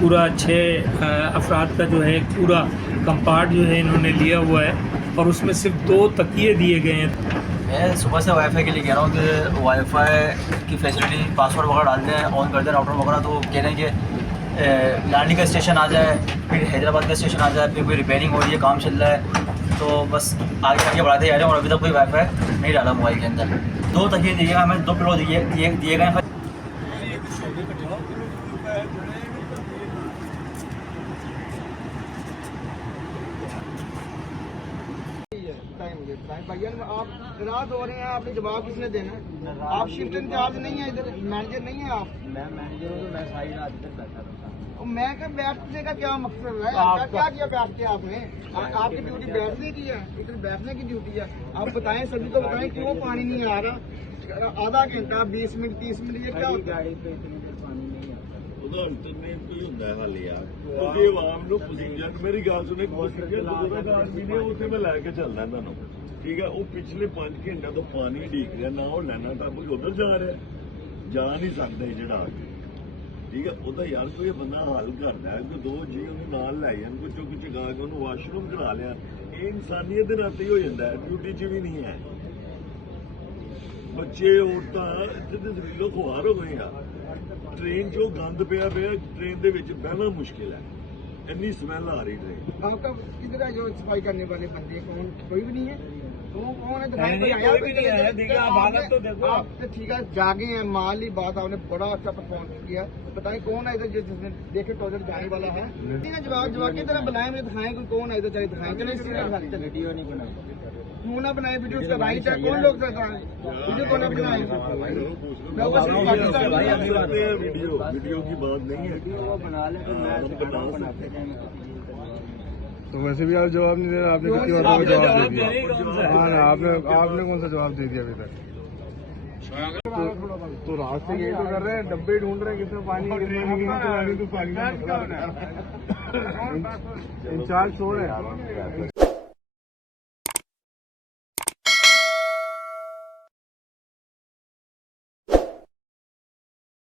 पूरा 6 अफराद का जो है एक पूरा कंपार्ट जो है इन्होंने लिया हुआ है और उसमें सिर्फ 2 तकिए दिए गए हैं। मैं सुबह से वाईफाई के लिए कह रहा हूँ कि वाईफाई की फैसिलिटी पासवर्ड वगैरह डाल दें, ऑन कर दें राउटर वगैरह, तो कह रहे हैं कि लानी का स्टेशन आ जाए, फिर हैदराबाद का स्टेशन आ जाए, फिर कोई रिपेयरिंग हो रही है, काम चल रहा है, तो बस आगे बढ़ाते जा रहे हैं और अभी तक कोई वाईफाई नहीं डाला मोबाइल के अंदर। 2 तकिए दिए गए हमें, 2 पिलो दिए गए हैं। भैया आप नाराज हो रहे हैं, आपने जवाब किसने देना है? आप शिफ्ट इंचार्ज नहीं है, इधर मैनेजर नहीं है आप। मैं मैनेजर हूँ तो मैं सारी रात इधर बैठा रहता हूँ। मैं क्या बैठने का क्या मकसद है? क्या किया बैठ के आपने? आपकी ड्यूटी बैठने की है, इधर बैठने की ड्यूटी है। आप बताएं, सभी को बताएं क्यों पानी नहीं आ रहा? आधा घंटा 20 मिनट 30 मिनट ये क्या होता है? मेरी गल सुने मैं लैके चलना तुम ठीक है। वो पिछले 5 घंटे तो पानी ढीक रहा ना, वो लाना टप के उधर जा रहा, जा नहीं सकता जरा ठीक है। वह यार कोई बंदा हल करता है, कोई 2 जी नाल लै जान, कोई चुक चुका के उन्होंने वाशरूम करा लिया, ये इंसानियत के नाते ही हो जाता है, ड्यूटी च भी नहीं है। बच्चे औरतां इतने जरीलो खुआर हो गए हैं, ट्रेन चो गंद पिया ट्रेन के बहना मुश्किल है, इन्नी स्मैल आ रही ट्रेन। आपका किधर है जो सफाई करने वाले बंदे? कौन? कोई भी नहीं है। तो कौन है? आप तो ठीक है, जागे हैं, मान ली बात, आपने बड़ा अच्छा परफॉर्मेंस किया। बताएं कौन है इधर जिसने देखे टॉयलेट जाने वाला है? जवाब की तरह बनाए, मुझे दिखाएं कौन है इधर, चाहिए दिखाएं। वीडियो नहीं बना, क्यों ना बनाए? वीडियो उसका राइट है, कौन लोग वीडियो कौन बनाए? वीडियो की बात नहीं है, बना ले तो मैं तो वैसे भी आप जवाब नहीं दे रहे, आपने कितनी बार जवाब दे दिया? हाँ ना, आपने कौन सा जवाब दे दिया अभी तक? तो रास्ते यही तो कर रहे हैं, डब्बे ढूंढ रहे हैं किसमें पानी किसमें नहीं, तो पानी इंचार्ज सो रहे हैं।